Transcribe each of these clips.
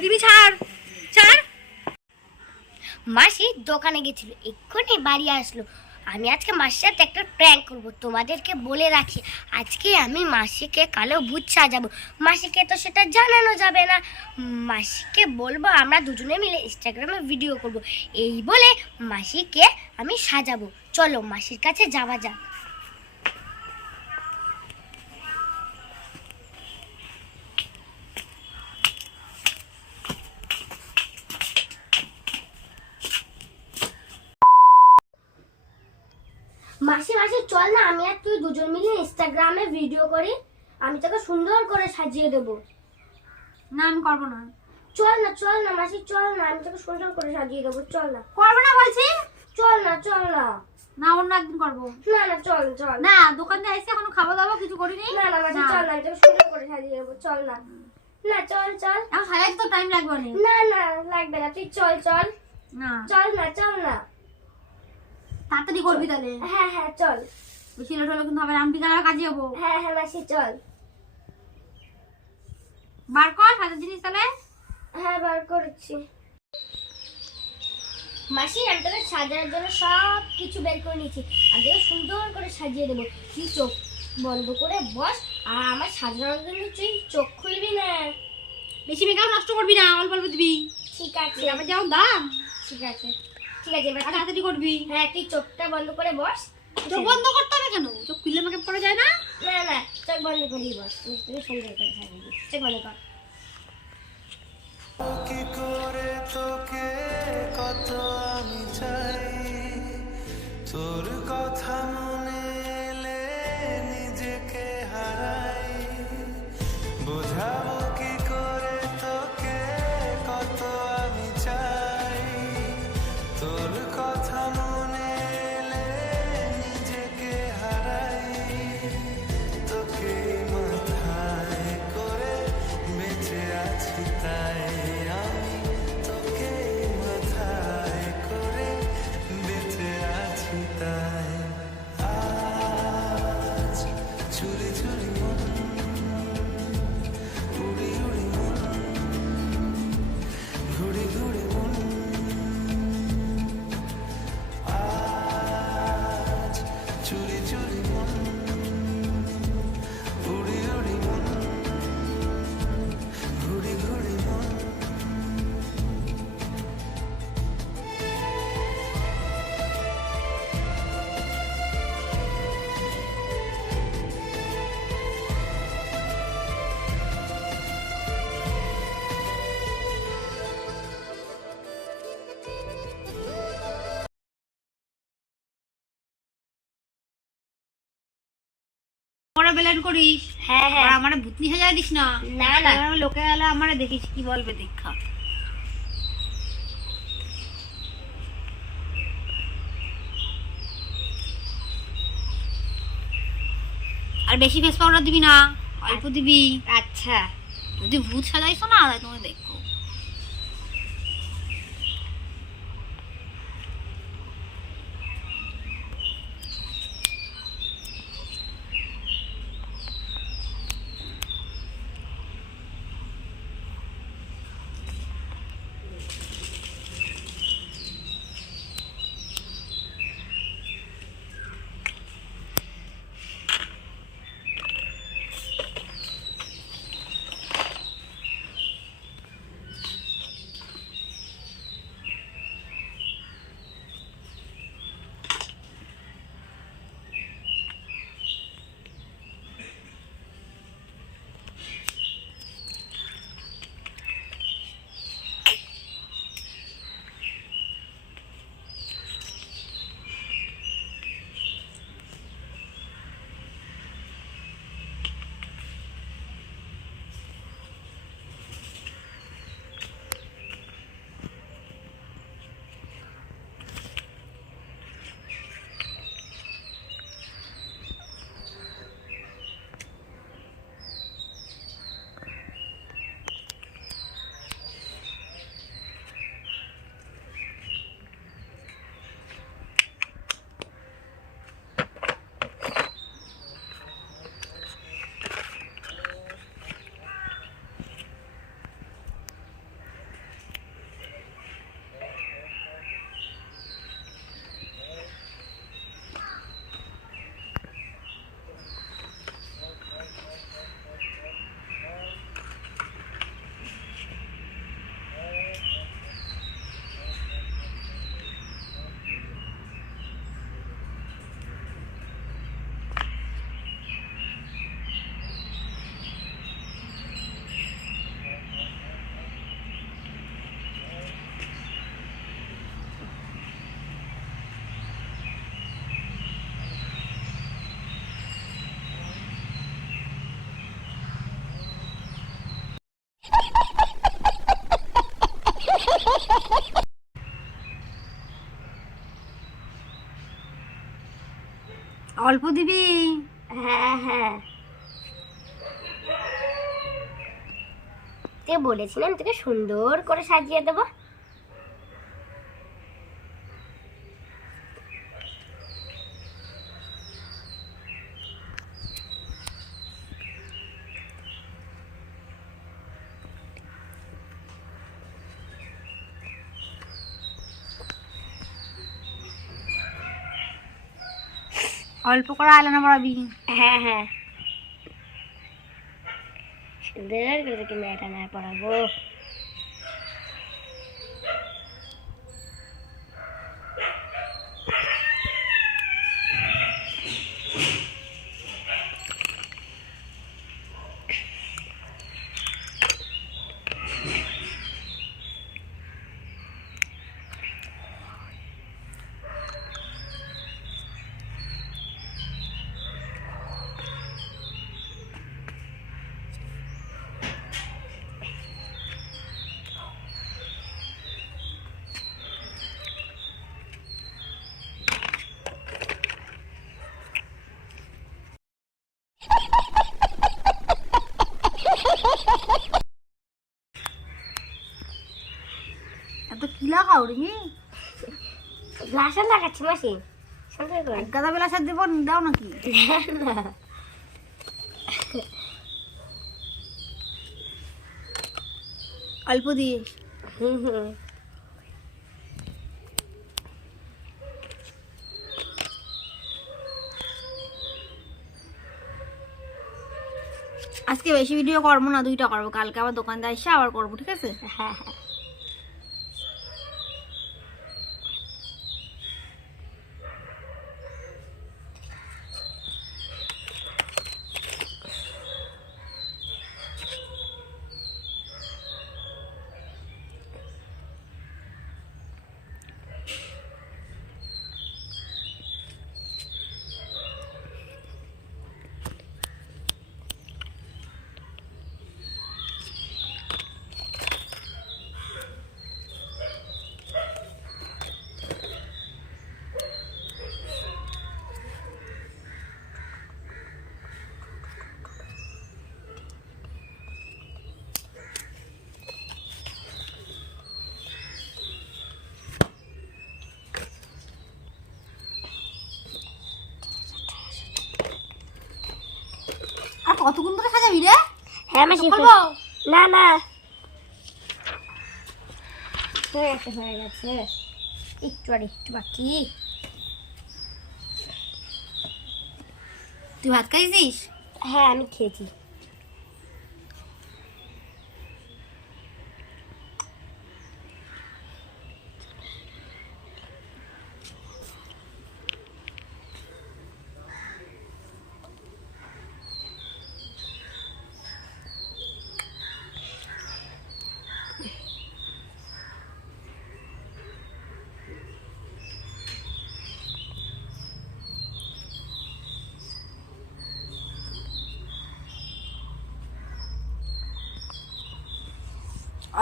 দিবি ছাড় ছাড়। মাসি দোকানে গেছিল, এক্ষুনি বাড়ি আসলো। আমি আজকে মাসির সাথে একটা প্র্যাঙ্ক করবো, তোমাদেরকে বলে রাখি। আজকে আমি মাসিকে কালো ভূত সাজাবো। মাসিকে তো সেটা জানানো যাবে না। মাসিকে বলবো আমরা দুজনে মিলে ইনস্টাগ্রামে ভিডিও করব। এই বলে মাসিকে আমি সাজাবো। চলো মাসির কাছে যাওয়া যাক। মাসি মাসি চল না, আমি আর তুই দুজন মিলে ইনস্টাগ্রামে ভিডিও করি। আমি তোকে সুন্দর করে সাজিয়ে দেবো। না আমি করবো না। চল না মাসি, চল না, আমি তোকে সুন্দর করে সাজিয়ে দেবো। চল না। করবো না বলছি। চল না। না অন্য একদিন করবো। না চল। না দোকান থেকে এসে এখনো খাওয়া দাওয়া কিছু করিনি। না মাসি চল না, আমি তোকে সুন্দর করে সাজিয়ে দেবো। চল না। না চল। এখন সাজাতে তো টাইম লাগবে অনেক। না লাগবে না, তুই চল। না চল না। তাড়াতাড়ি করবি তাহলে। হ্যাঁ চল। বেশি লেট হলে কিন্তু হবে না, আমি বিকালে কাজে যাবো। হ্যাঁ মাসি চল। বার কর সাজার জিনিস তাহলে। হ্যাঁ বার করছি। মাসি আমি তোকে সাজানোর জন্য সব কিছু বের করে নিয়েছি। আমি তোকে সুন্দর করে সাজিয়ে দেবো। তুই চোখ বন্ধ করে বস, আর আমার সাজানোর জন্য তুই চোখ খুলবি না। বেশি মেকআপ নষ্ট করবি না, অল্প অল্প দিবি। ঠিক আছে। আবার যেমন দাম। ঠিক আছে এবার তাড়াতাড়ি করবি। হ্যাঁ তুই চোখটা বন্ধ করে বস। চোখ বন্ধ করতে হবে কেন? চোখ খুললে মেকআপ করা যায় না? না চোখ বন্ধ করেই বস। তুই সুন্দর করে সাজিয়ে দিস। চোখ বন্ধ কর। কি করে তোকে কত আমি চাই, তোর কথা মনে এলে নিজেকে হারাই। বোঝাবো কি করে তোকে কত আমি চাই, তোর কথা মনে এলে নিজেকে হারাই। তোকে মাথায় করে বেঁচে আছি তাই, আমি তোকে মাথায় করে বেঁচে আছি তাই। আজ চুরি চুরি মন, উড়ি উড়ি মন, ঘুড়ি ঘুড়ি মন। আজ চুরি চুরি মন, উড়ি উড়ি মন, ঘুড়ি ঘুড়ি মন। পরে বেলেন করিস। হ্যাঁ আর আমারে ভূতনি সাজায় দিস না। না লোকে এলে আমারে দেখিস কি বলবে দেখা। আর বেশি ফেস পাউডার দিবি না, অল্প দিবি। আচ্ছা। যদি ভূত সাজাইছো না তুমি দেখো। অল্প দিবি। হ্যাঁ হ্যাঁ, তুই বলেছিলাম তোকে সুন্দর করে সাজিয়ে দেবো। অল্প করে আইলানা পড়াবি। হ্যাঁ হ্যাঁ, সুন্দর করে তোকে মেয়েটা না পড়াবো। এত কিলা খাও রে? গ্লাসে লাগাচ্ছি মাসি, সুন্দর করে। গাদা বেলা সাথে দেবো, দাও নাকি? না, অল্প দিয়ে। হুম হুম, আজকে বেশি ভিডিও করবো না, 2টা করবো। কালকে আবার দোকানদার এসে আবার করবো, ঠিক আছে? হ্যাঁ হ্যাঁ। আর কতক্ষণ ধরে সাজাবি রে? হ্যাঁ মাসি, করবো? না না, হয়ে গেছে হয়ে গেছে, একটু আর একটু বাকি। তুই ভাত খাইছিস? হ্যাঁ আমি খেয়েছি।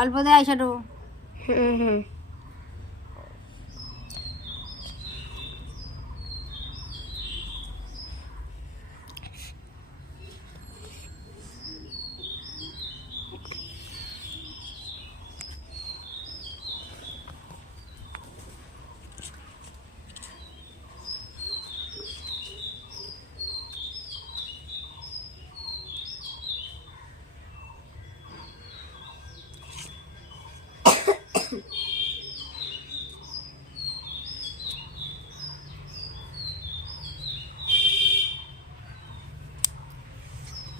অল্প দেয় আইশ্যাডো। হুম হুম,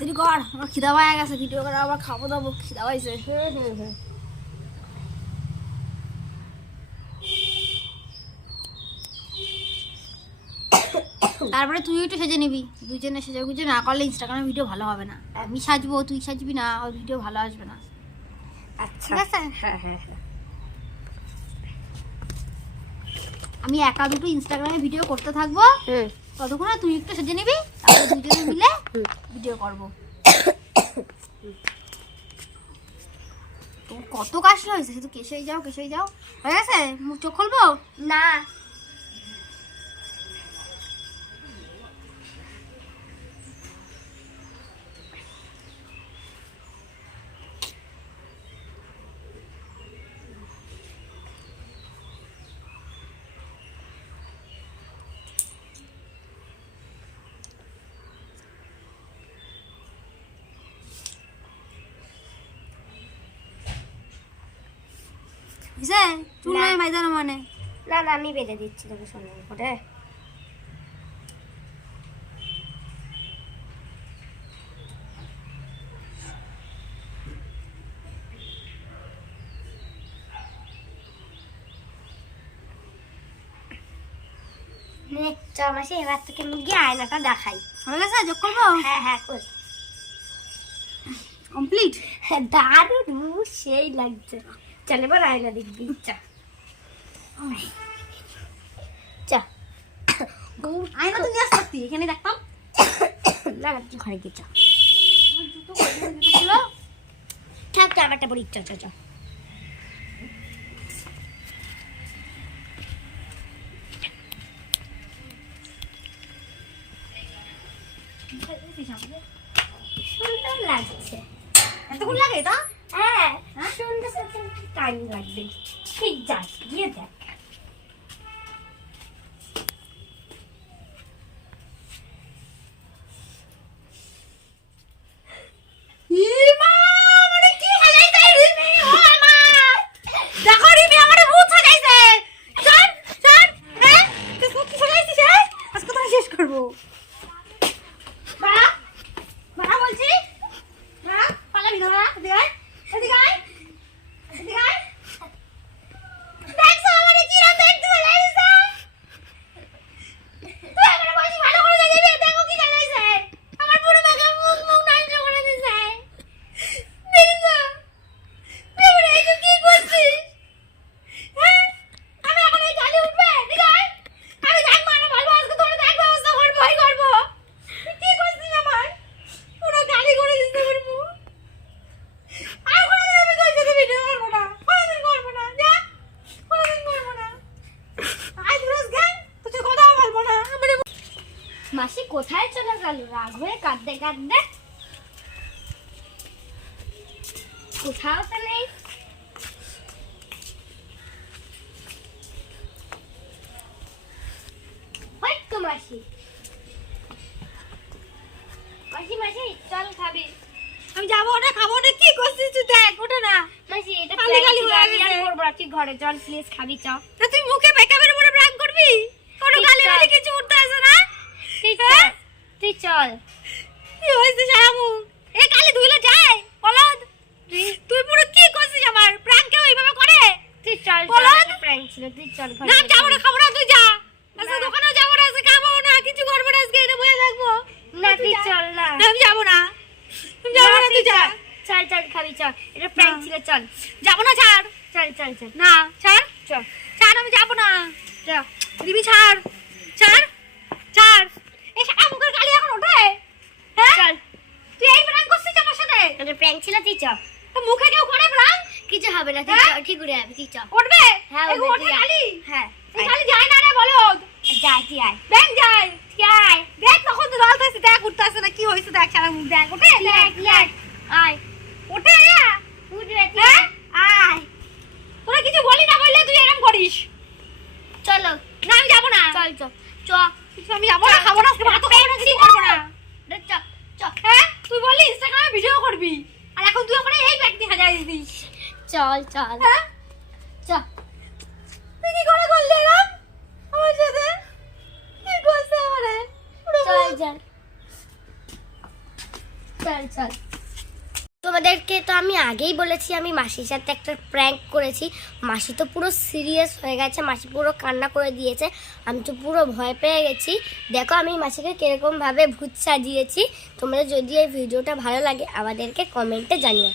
তুই কর, আমার খিদা পাওয়া গেছে। ভিডিও করে আবার খাবো দাবো, খিদা পাইছে। হুম হুম হুম। তারপরে তুই একটু সেজে নিবি। দুজনে সেজে গুজে না করলে ইনস্টাগ্রামে ভিডিও ভালো হবে না। আমি সাজবো, তুই সাজবি না, ওর ভিডিও ভালো আসবে না। আচ্ছা, ঠিক আছে? হ্যাঁ হ্যাঁ হ্যাঁ। আমি একা দুটো ইনস্টাগ্রামে ভিডিও করতে থাকবো, হুম, ততক্ষণে তুই একটু সেজে নিবি, তারপরে দুজনে মিলে ভিডিও করবো। তোর কত কাশি হয়েছে, শুধু কেসেই যাও কেসেই যাও। হয়ে গেছে? মুখ চোখ খুলবো? না বুঝছে চুল না। নয় ভাইজানো মানে না না আমি বেঁধে দিচ্ছি তোকে সুন্দর করে। নে, চ মাসি এবার তোকে আমি গিয়ে আয়নাটা দেখাই। হয়ে গেছে যোগ করবো হ্যাঁ হ্যাঁ কর। কমপ্লিট হ্যাঁ, দারুণ সেই লাগছে। চল এবার আয়না দেখবি। চা চা আয়না তো নিয়ে আসতে এখানে দেখতাম না না তুই ঘরে গিয়ে চা। জুতো ছিল থাক তো আমারটা পরি। চ চ চ সুন্দর লাগছে। এতক্ষণ লাগে তা হ্যাঁ সুন্দর সাথে টাইম লাগবে। ঠিক যাস গিয়ে দেখ। দেখো রিমি আমারে ভূত সাজাইছে চল চল হ্যাঁ তুই কি সাজাইছিস আজকে তো শেষ করব বাড়া বাড়া বলছি বাড়া পালাবি না বাড়া এদিকে আয় এদিকে আয় দেখছো আমারে কি রাতে একটু সাজাইছে তুই আমারে বলছি ভালো করে সাজাবি দেখো কি সাজাইছে আমার পুরো মেকআপ মুখ মুখ নষ্ট করে দিয়েছে দেখছো তুই এটা কি করছিস হ্যাঁ আমি এখন এই গালি উঠবে ঠিক আছে আমি দেখ মারা ভালো আজকে তোর দেখ ব্যবস্থা করবো এই করবো তুই কি করছিস আমার পুরো গালি করে দিতে করবো আর কোনোদিন আমি কইতে দিবি না করবো না কোনোদিন করবো না যা কোনোদিন করবো না আজ রোজ গান তুই কথাও বলবো না আমার মাসি কোথায় চলে গেল রাগ হয়ে কাঁদতে কাঁদতে? কোথাও তো নেই। ওই তো মাসি। মাসি মাসি চল খাবি। আমি যাবো না খাবো না কি করছিস তুই দেখ ওটা না মাসি এটা খালি prank খালি ছিল, হয়ে আমি আর গেছে। করবো না, তুই ঘরে চল প্লিজ খাবি চ। তা তুই মুখে মেকআপের উপরে প্র্যাঙ্ক করবি কোনো ঠিক গালি আছে। গালি কিছু উঠতে আসে না তুই হ্যাঁ? চল তুই চল। কি হয়েছে সারা মুখ এ গালি ধুইলে যায় বলদ তুই পুরো কি করছিস আমার প্র্যাঙ্ক কেউ এইভাবে করে তুই চল বলদ। প্র্যাঙ্ক ছিল, তুই চল ঘরে না আমি চল। যাবো না খাবো না তুই যা আজকে না। দোকানেও যাবো না আজকে খাবো না কিছু করবো না আজকে এটা বয়ে থাকবো না তুই চল না। না, আমি যাবো না আমি যাবো না তুই যা চল চল খাবি চল, এটা প্র্যাঙ্ক না। ছিল চল। যাবো না ছাড় চল চল চল না ছাড় চল ছাড় আমি যাবো না চল। দিবি ছাড় ছাড় ছাড় এই সারা মুখের গালি এখন ওঠে হ্যাঁ চল তুই এই প্র্যাঙ্ক করছিস আমার সাথে এটা প্র্যাঙ্ক ছিল, তুই চল। তো মুখে কেউ করে প্র্যাঙ্ক কিছু হবে না, তুই হ্যাঁ? চল, ঠিক উড়ে যাবি, তুই চল। উঠবে হ্যাঁ, এই উঠবে, ওঠে তুই আয়। গালি হ্যাঁ এই গালি যায় না রে বলদ যা তুই আয়। ব্যাংক যায় কি আয় দেখ তখন তো দলতেছে দেখ উঠতেছে না কি হয়েছে দেখ সারা মুখ দেখ ওঠে দেখ দেখ আয় ওঠে উঠবে তুই হ্যাঁ আয়। আয় তোরা কিছু বলি না বললে তুই এরকম করিস চলো না আমি যাবো না চল চল চ আমি যাবো না খাবো না আজকে ভাত খাবো না কিছু করবো না চ চ হ্যাঁ তুই বললি ইনস্টাগ্রামে ভিডিও করবি আর এখন তুই আমার এই ব্যাগ নিয়ে হাজার দিস চল চল হ্যাঁ চ তুই কি করে করলি এরকম আমার সাথে কি করছে আমারে চল চল চল চল। তোমাদেরকে তো আমি আগেই বলেছি আমি মাসির সাথে একটা প্র্যাঙ্ক করেছি। মাসি তো পুরো সিরিয়াস হয়ে গেছে, মাসি পুরো কান্না করে দিয়েছে, আমি তো পুরো ভয় পেয়ে গেছি। দেখো আমি মাসিকে কিরকমভাবে ভূত সাজিয়েছি। তোমাদের যদি এই ভিডিওটা ভালো লাগে আমাদেরকে কমেন্টে জানিও।